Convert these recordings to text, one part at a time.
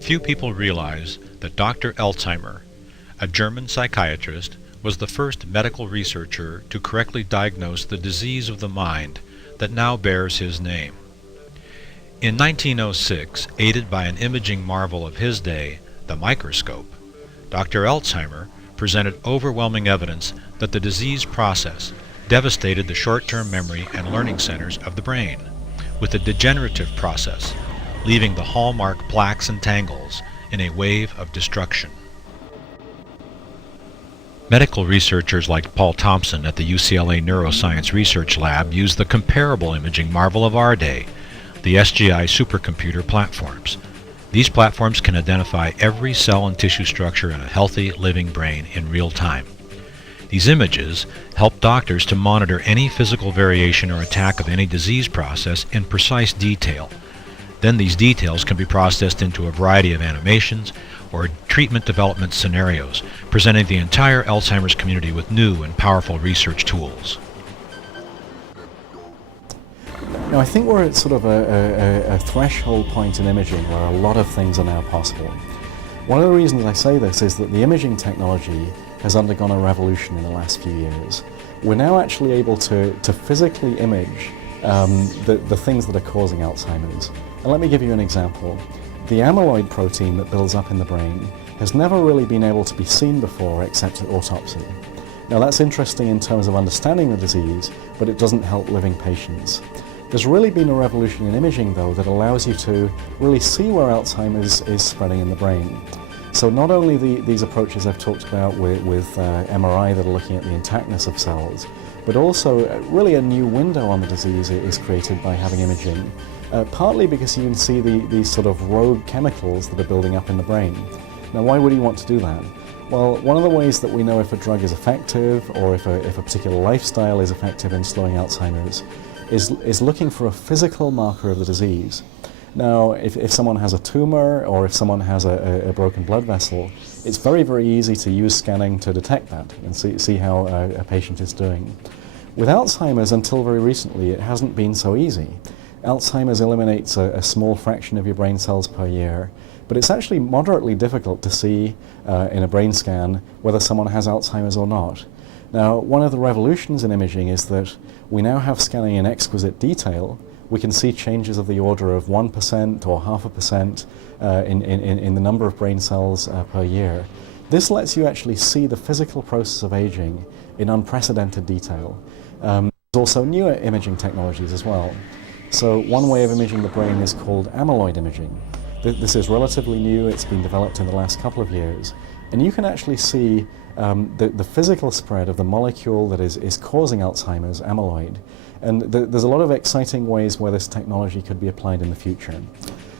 Few people realize that Dr. Alzheimer, a German psychiatrist, was the first medical researcher to correctly diagnose the disease of the mind that now bears his name. In 1906, aided by an imaging marvel of his day, the microscope, Dr. Alzheimer presented overwhelming evidence that the disease process devastated the short-term memory and learning centers of the brain, with a degenerative process, leaving the hallmark plaques and tangles in a wave of destruction. Medical researchers like Paul Thompson at the UCLA Neuroscience Research Lab use the comparable imaging marvel of our day, the SGI supercomputer platforms. These platforms can identify every cell and tissue structure in a healthy, living brain in real time. These images help doctors to monitor any physical variation or attack of any disease process in precise detail. Then these details can be processed into a variety of animations or treatment development scenarios, presenting the entire Alzheimer's community with new and powerful research tools. Now, I think we're at sort of a threshold point in imaging where a lot of things are now possible. One of the reasons I say this is that the imaging technology has undergone a revolution in the last few years. We're now actually able to physically image the things that are causing Alzheimer's. And let me give you an example. The amyloid protein that builds up in the brain has never really been able to be seen before except at autopsy. Now that's interesting in terms of understanding the disease, but it doesn't help living patients. There's really been a revolution in imaging though that allows you to really see where Alzheimer's is spreading in the brain. So not only these approaches I've talked about with MRI that are looking at the intactness of cells, but also really a new window on the disease is created by having imaging. Partly because you can see these sort of rogue chemicals that are building up in the brain. Now why would you want to do that? Well, one of the ways that we know if a drug is effective or if a particular lifestyle is effective in slowing Alzheimer's is looking for a physical marker of the disease. Now, if someone has a tumor or if someone has a broken blood vessel, it's very, very easy to use scanning to detect that and see how a patient is doing. With Alzheimer's, until very recently, it hasn't been so easy. Alzheimer's eliminates a small fraction of your brain cells per year, but it's actually moderately difficult to see in a brain scan whether someone has Alzheimer's or not. Now, one of the revolutions in imaging is that we now have scanning in exquisite detail. We can see changes of the order of 1% or 0.5% in the number of brain cells per year. This lets you actually see the physical process of aging in unprecedented detail. There's also newer imaging technologies as well. So one way of imaging the brain is called amyloid imaging. This is relatively new, it's been developed in the last couple of years, and you can actually see the physical spread of the molecule that is causing Alzheimer's, amyloid. And there's a lot of exciting ways where this technology could be applied in the future.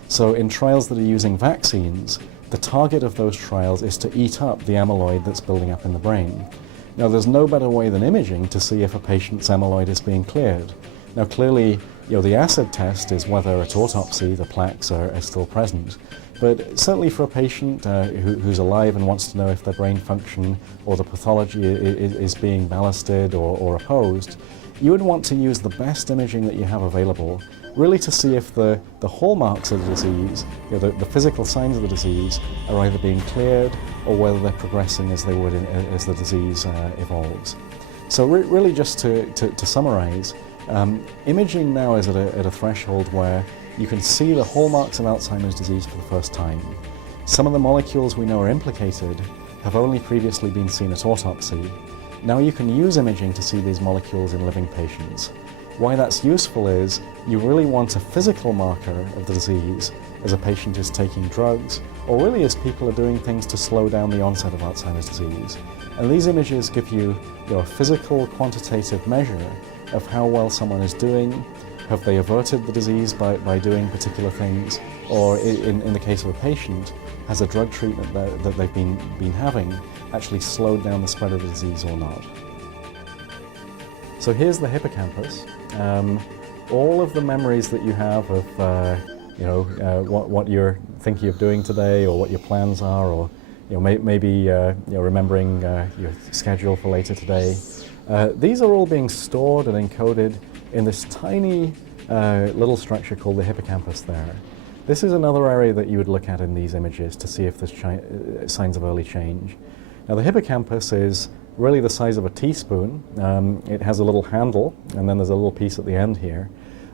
So in trials that are using vaccines, the target of those trials is to eat up the amyloid that's building up in the brain. Now there's no better way than imaging to see if a patient's amyloid is being cleared. Now clearly, the acid test is whether at autopsy the plaques are still present. But certainly for a patient who's alive and wants to know if their brain function or the pathology is being ballasted or opposed, you would want to use the best imaging that you have available, really to see if the hallmarks of the disease, the physical signs of the disease, are either being cleared or whether they're progressing as they would as the disease evolves. So really just to summarize, imaging now is at a threshold where you can see the hallmarks of Alzheimer's disease for the first time. Some of the molecules we know are implicated have only previously been seen at autopsy. Now you can use imaging to see these molecules in living patients. Why that's useful is you really want a physical marker of the disease as a patient is taking drugs, or really as people are doing things to slow down the onset of Alzheimer's disease. And these images give you a physical quantitative measure of how well someone is doing. Have they averted the disease by doing particular things, or in the case of a patient, has a drug treatment that they've been having actually slowed down the spread of the disease or not? So here's the hippocampus. All of the memories that you have of what you're thinking of doing today, or what your plans are, or maybe remembering your schedule for later today. These are all being stored and encoded in this tiny little structure called the hippocampus there. This is another area that you would look at in these images to see if there's signs of early change. Now the hippocampus is really the size of a teaspoon. It has a little handle and then there's a little piece at the end here.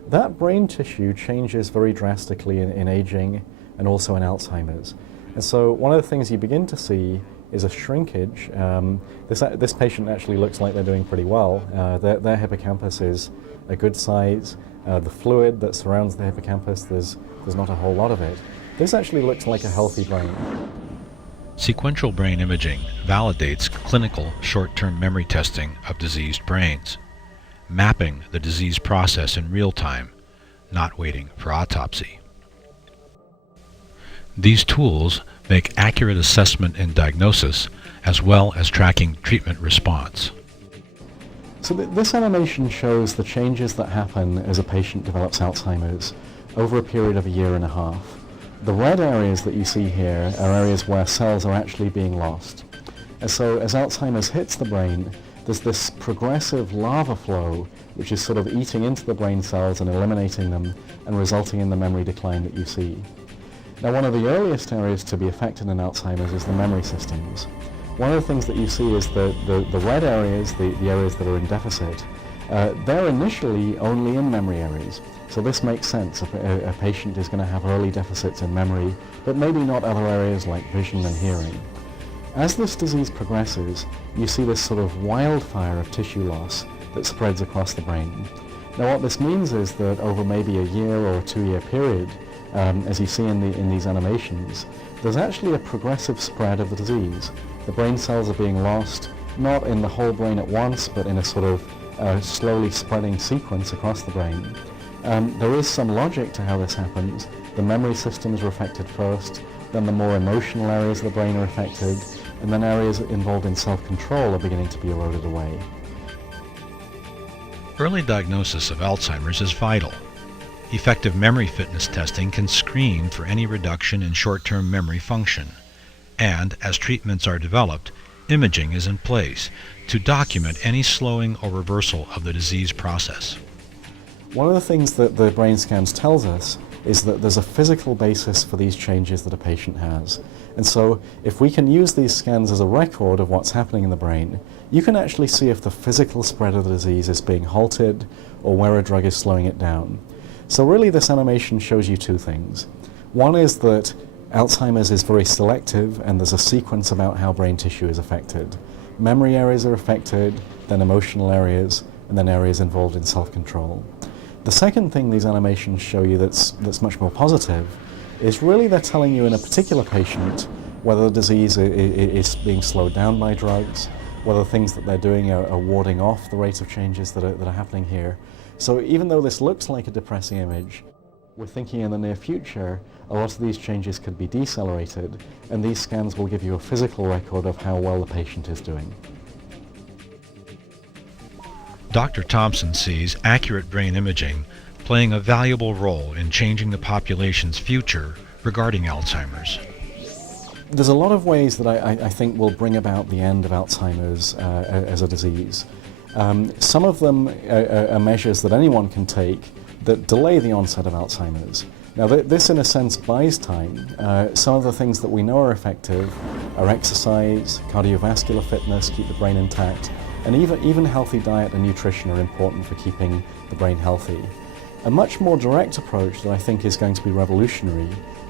That brain tissue changes very drastically in aging and also in Alzheimer's. And so one of the things you begin to see is a shrinkage. This patient actually looks like they're doing pretty well. Their hippocampus is a good size. The fluid that surrounds the hippocampus, there's not a whole lot of it. This actually looks like a healthy brain. Sequential brain imaging validates clinical short-term memory testing of diseased brains, mapping the disease process in real time, not waiting for autopsy. These tools make accurate assessment and diagnosis, as well as tracking treatment response. So this animation shows the changes that happen as a patient develops Alzheimer's over a period of a year and a half. The red areas that you see here are areas where cells are actually being lost. And so as Alzheimer's hits the brain, there's this progressive lava flow which is sort of eating into the brain cells and eliminating them and resulting in the memory decline that you see. Now one of the earliest areas to be affected in Alzheimer's is the memory systems. One of the things that you see is the red areas, the areas that are in deficit, they're initially only in memory areas. So this makes sense. A patient is going to have early deficits in memory, but maybe not other areas like vision and hearing. As this disease progresses, you see this sort of wildfire of tissue loss that spreads across the brain. Now what this means is that over maybe a year or a 2-year period, as you see in these animations, there's actually a progressive spread of the disease. The brain cells are being lost, not in the whole brain at once, but in a sort of slowly spreading sequence across the brain. There is some logic to how this happens. The memory systems are affected first, then the more emotional areas of the brain are affected, and then areas involved in self-control are beginning to be eroded away. Early diagnosis of Alzheimer's is vital. Effective memory fitness testing can screen for any reduction in short-term memory function. And as treatments are developed, imaging is in place to document any slowing or reversal of the disease process. One of the things that the brain scans tells us is that there's a physical basis for these changes that a patient has. And so if we can use these scans as a record of what's happening in the brain, you can actually see if the physical spread of the disease is being halted or where a drug is slowing it down. So really this animation shows you two things. One is that Alzheimer's is very selective and there's a sequence about how brain tissue is affected. Memory areas are affected, then emotional areas, and then areas involved in self-control. The second thing these animations show you that's much more positive is really they're telling you in a particular patient whether the disease is being slowed down by drugs, whether things that they're doing are warding off the rate of changes that are happening here. So even though this looks like a depressing image, we're thinking in the near future a lot of these changes could be decelerated, and these scans will give you a physical record of how well the patient is doing. Dr. Thompson sees accurate brain imaging playing a valuable role in changing the population's future regarding Alzheimer's. There's a lot of ways that I think will bring about the end of Alzheimer's as a disease. Some of them are measures that anyone can take that delay the onset of Alzheimer's. Now this in a sense buys time. Some of the things that we know are effective are exercise, cardiovascular fitness, keep the brain intact, and even healthy diet and nutrition are important for keeping the brain healthy. A much more direct approach that I think is going to be revolutionary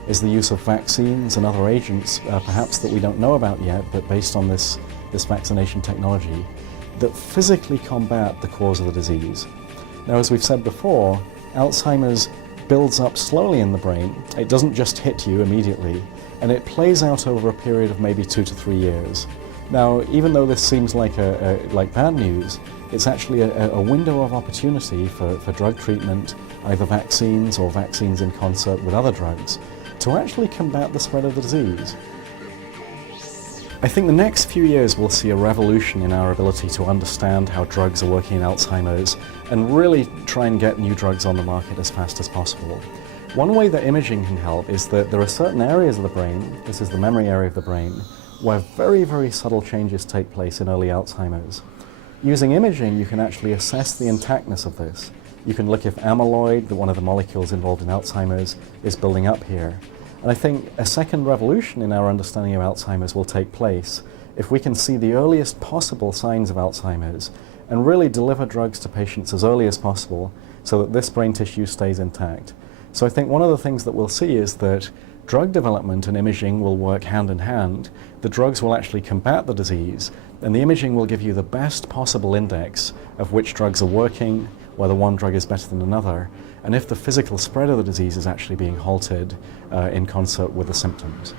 is the use of vaccines and other agents, perhaps that we don't know about yet, but based on this vaccination technology, that physically combat the cause of the disease. Now, as we've said before, Alzheimer's builds up slowly in the brain. It doesn't just hit you immediately, and it plays out over a period of maybe 2 to 3 years. Now, even though this seems like bad news, it's actually a window of opportunity for drug treatment, either vaccines or vaccines in concert with other drugs, to actually combat the spread of the disease. I think the next few years will see a revolution in our ability to understand how drugs are working in Alzheimer's and really try and get new drugs on the market as fast as possible. One way that imaging can help is that there are certain areas of the brain, this is the memory area of the brain, where very, very subtle changes take place in early Alzheimer's. Using imaging, you can actually assess the intactness of this You can look if amyloid, one of the molecules involved in Alzheimer's, is building up here. And I think a second revolution in our understanding of Alzheimer's will take place if we can see the earliest possible signs of Alzheimer's and really deliver drugs to patients as early as possible so that this brain tissue stays intact. So I think one of the things that we'll see is that drug development and imaging will work hand in hand. The drugs will actually combat the disease, and the imaging will give you the best possible index of which drugs are working, whether one drug is better than another, and if the physical spread of the disease is actually being halted in concert with the symptoms.